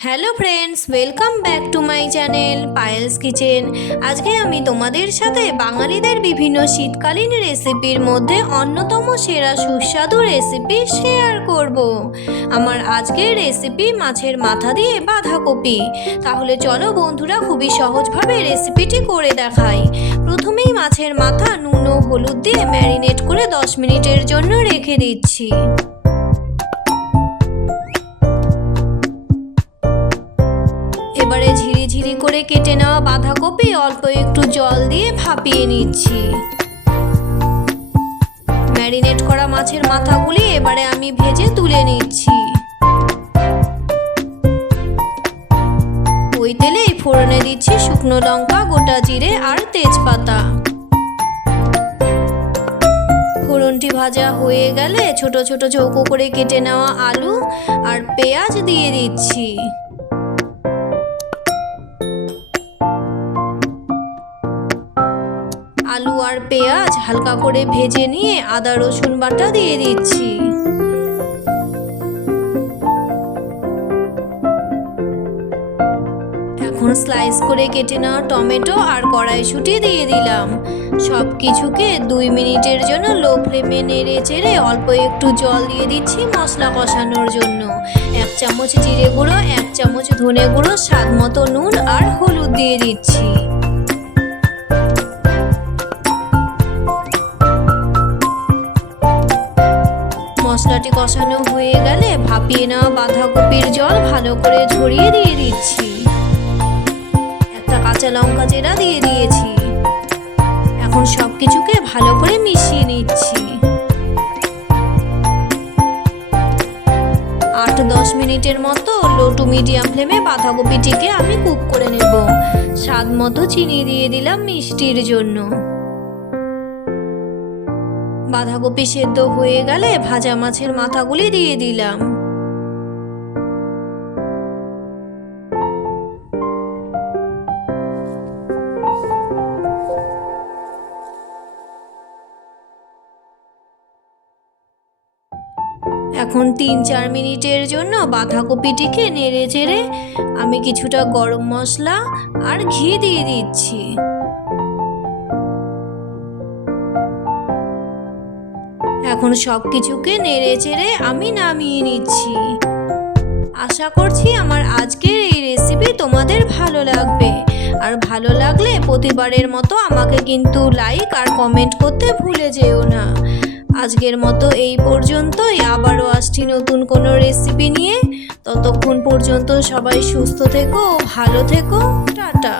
Hello friends, welcome back to my channel Payel's kitchen. আজকে আমি তোমাদের সাথে বাঙালিদের বিভিন্ন শীতকালীন রেসিপির মধ্যে অন্যতম সেরা সুস্বাদু রেসিপি শেয়ার করব। আমার আজকের রেসিপি মাছের মাথা দিয়ে বাঁধাকপি। তাহলে চলো বন্ধুরা, খুবই সহজভাবে রেসিপিটি করে দেখাই। প্রথমেই মাছের মাথা নুন ও হলুদ দিয়ে ম্যারিনেট করে 10 মিনিটের জন্য রেখে দিচ্ছি। এবারে ঝিরিঝিরি করে কেটে নেওয়া বাঁধাকপি অল্প একটু জল দিয়ে ভাপিয়ে নিচ্ছি। ম্যারিনেট করা মাছের মাথাগুলি এবারে আমি ভেজে তুলে নিচ্ছি। ওই তেলেই ফোড়নে দিচ্ছি শুকনো লঙ্কা, গোটা জিরে আর তেজপাতা। ফোড়নটি ভাজা হয়ে গেলে ছোট ছোট চৌকো করে কেটে নেওয়া আলু আর পেঁয়াজ দিয়ে দিচ্ছি। আলু আর পেঁয়াজ হালকা করে ভেজে নিয়ে আদা রসুন বাটা দিয়ে দিচ্ছি। এখন স্লাইস করে কেটে নেওয়া টমেটো আর কড়াইশুঁটি দিয়ে দিলাম। সব কিছুকে 2 মিনিটের জন্য লো ফ্লেমে নেড়ে চেড়ে অল্প একটু জল দিয়ে দিচ্ছি মশলা কষানোর জন্য। 1 চামচ জিরে গুঁড়ো, 1 চামচ ধনে গুঁড়ো, স্বাদ মতো নুন আর হলুদ দিয়ে দিচ্ছি। মশলাটি কষানো হয়ে গেলে ভাপিয়ে নেওয়া বাঁধাকপির জল ভালো করে ঝরিয়ে দিয়ে দিচ্ছি। একটা কাঁচা লঙ্কা চেরা দিয়ে দিয়েছি। এখন সব কিছুকে ভালো করে মিশিয়ে নিচ্ছি। 8-10 মিনিটের মতো লো টু মিডিয়াম ফ্লেমে বাঁধাকপিটিকে আমি কুক করে নেব। স্বাদ মতো চিনি দিয়ে দিলাম মিষ্টির জন্য। বাঁধাকপি সেদ্ধ হয়ে গেলে ভাজা মাছের মাথাগুলি দিয়ে দিলাম। এখন 3-4 মিনিটের জন্য বাঁধাকপিটিকে নেড়ে চেড়ে আমি কিছুটা গরম মশলা আর ঘি দিয়ে দিচ্ছি। এখন সব কিছুকে নেড়ে চেড়ে আমি নামিয়ে নিচ্ছি। আশা করছি আমার আজকের এই রেসিপি তোমাদের ভালো লাগবে। আর ভালো লাগলে প্রতিবারের মতো আমাকে কিন্তু লাইক আর কমেন্ট করতে ভুলে যেও না। আজকের মতো এই পর্যন্তই। আবারও আসছি নতুন কোনো রেসিপি নিয়ে। ততক্ষণ পর্যন্ত সবাই সুস্থ থেকো, ভালো থেকো, টাটা।